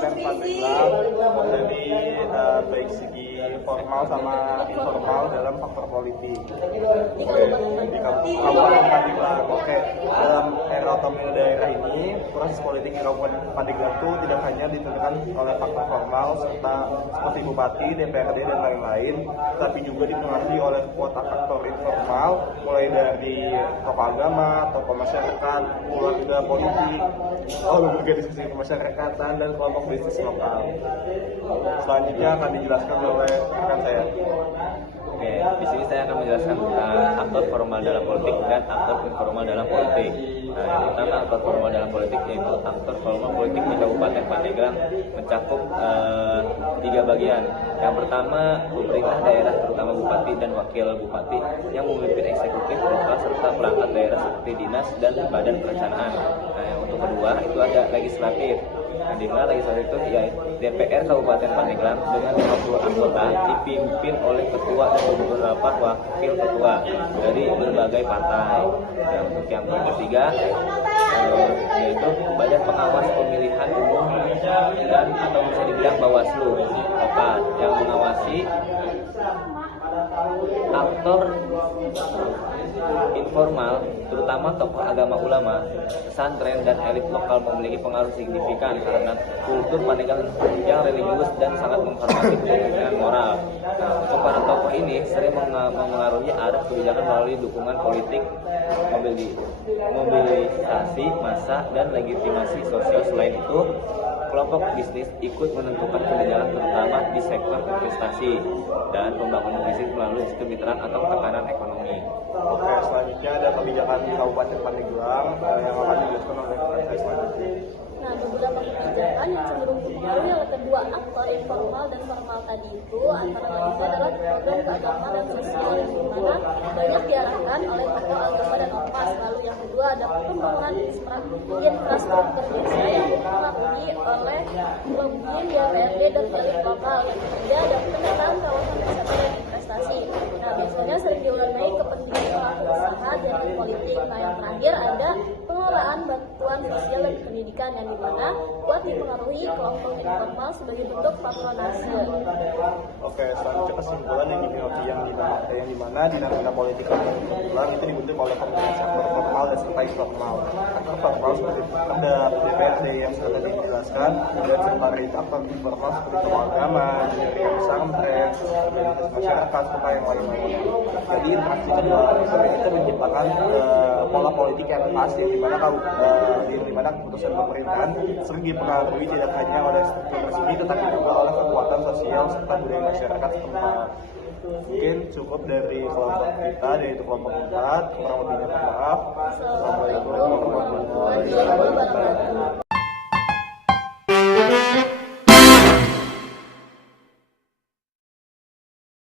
Kabupaten Pandeglang dari baik segi formal sama informal dalam faktor politik. Oke, di Kabupaten Pandeglang. Oke, dalam era otonomi daerah ini, proses politik di Kabupaten Pandeglang itu tidak hanya ditentukan oleh faktor formal serta seperti bupati, DPRD dan lain-lain, tapi juga dipengaruhi oleh kuota faktor informal, mulai dari tokoh agama, tokoh masyarakat, keluarga politik, lembaga diskusi kemasyarakatan, dan kelompok bisnis lokal. Selanjutnya akan dijelaskan oleh rekan saya. Oke, di sini saya akan menjelaskan tentang aktor formal dalam politik dan aktor informal dalam politik. Nah, yang pertama aktor formal dalam politik yaitu aktor formal politik di Kabupaten Pandeglang mencakup 3 bagian. Yang pertama, pemerintah daerah terutama bupati dan wakil bupati yang memimpin eksekutif lokal serta perangkat daerah seperti dinas dan badan perencanaan. Nah, yang untuk kedua itu ada legislatif. Yang dimana legislatif itu yaitu DPR Kabupaten Pandeglang dengan 50 anggota dipimpin oleh ketua dan beberapa wakil ketua dari berbagai partai. Dan untuk yang ketiga yaitu Badan Pengawas Pemilihan Umum dan atau bisa dibilang Bawaslu lokal yang mengawasi aktor informal, terutama tokoh agama ulama, pesantren dan elit lokal memiliki pengaruh signifikan karena kultur Pandeglang yang religius dan sangat menghormati kepemimpinan moral. Nah, untuk para tokoh ini sering mengaruhi arah kebijakan melalui dukungan politik, mobilisasi massa dan legitimasi sosial. Selain itu, kelompok bisnis ikut menentukan kebijakan terutama di sektor investasi dan pembangunan bisnis melalui kemitraan atau tekanan ekonomi. Oke, selanjutnya ada kebijakan di Kabupaten Pandeglang yang akan dijelaskan oleh rekan saya selanjutnya. Nah, beberapa kebijakan yang cenderung dipengaruhi oleh kedua aktor informal dan formal tadi itu antara lain adalah program keagamaan dan sosial yang dimana banyak diarahkan oleh tokoh agama dan ormas. Lalu yang kedua ada pembangunan infrastruktur desa yang dipengaruhi oleh pemimpin DPRD dan elit lokal. Yang ketiga ada penataan kawasan wisata dan investasi. Nah, biasanya sering diwarnai kepentingan pelaku usaha dan politik. Nah, yang terakhir ada pengelolaan bantuan sosial dan pendidikan yang dimana kuat dipengaruhi kelompok informal sebagai bentuk patronase. Oke, selanjutnya kesimpulan yang dimana dinamika politik Pandeglang itu dibentuk oleh kombinasi aktor formal dan serta informal. Aktor formal seperti Pemda, DPRD yang sudah tadi dijelaskan, dan sementara itu aktor informal seperti tokoh agama, jaringan pesantren, komunitas masyarakat, serta yang lain-lain. Jadi interaksi kedua aktor itu menciptakan pola politik yang pas, yang dimana keputusan pemerintahan sering dipengaruhi tidak hanya oleh struktur resmi tetapi juga oleh kekuatan sosial serta budaya masyarakat setempat. Mungkin cukup dari kelompok kita, yaitu kelompok 4. Kurang lebihnya maaf. Assalamualaikum warahmatullahi wabarakatuh.